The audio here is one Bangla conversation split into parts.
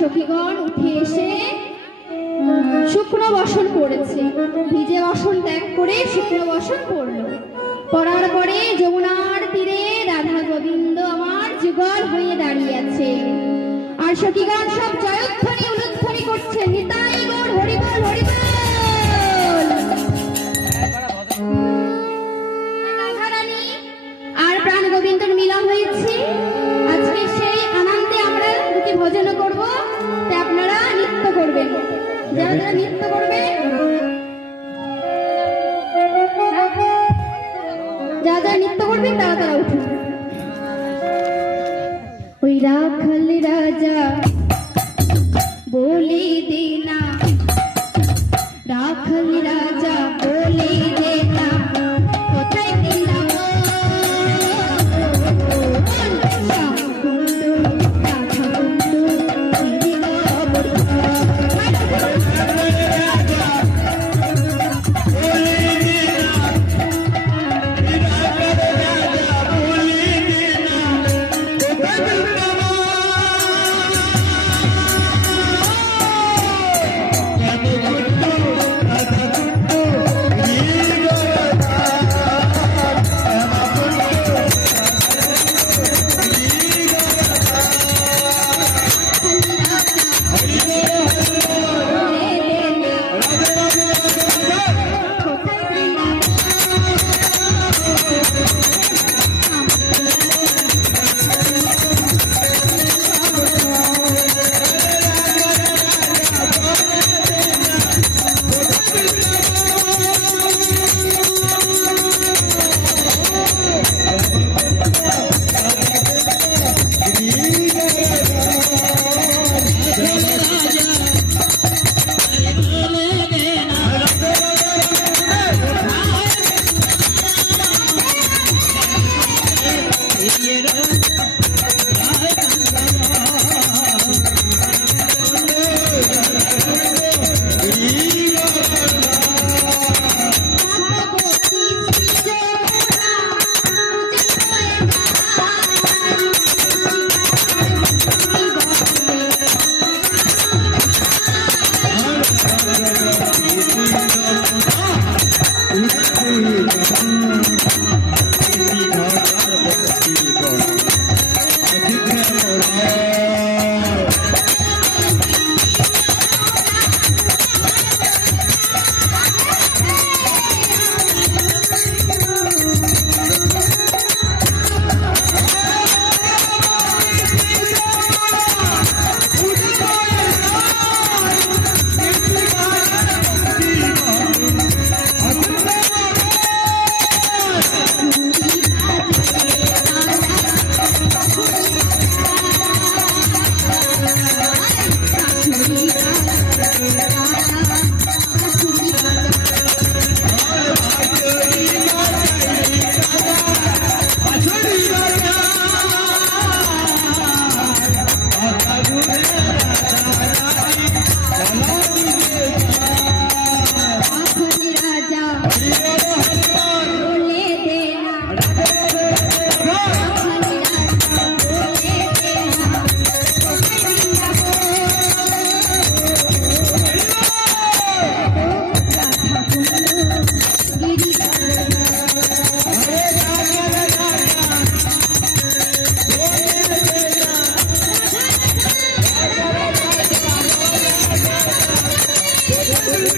সখীগণ উঠে এসে শুকনো বসন করেছে। ভিজে বসন ত্যাগ করে শুকনো বসন পড়ল। পড়ার পরে যমুনার তীরে রাধা গোবিন্দ আমার যুগল হয়ে দাঁড়িয়ে আছে। আর সখীগণ সব জয়ধ্বনি উলুধ্বনি করছে, নিতাই গৌর হরি বল হরি বল। রাধারানী আর প্রাণ গোবিন্দর মিলন হয়েছে। আজকে সেই আনন্দে আমরা দুটি ভজন করব। আপনারা নৃত্য করবেন, যারা যারা নৃত্য করবে, যারা যারা নৃত্য করবেন তারা তারা উঠুন। ওই রাখাল রাজা বলে দে না, রাখাল রাজা বলে দে না, কোথায় দিলাম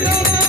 তোমার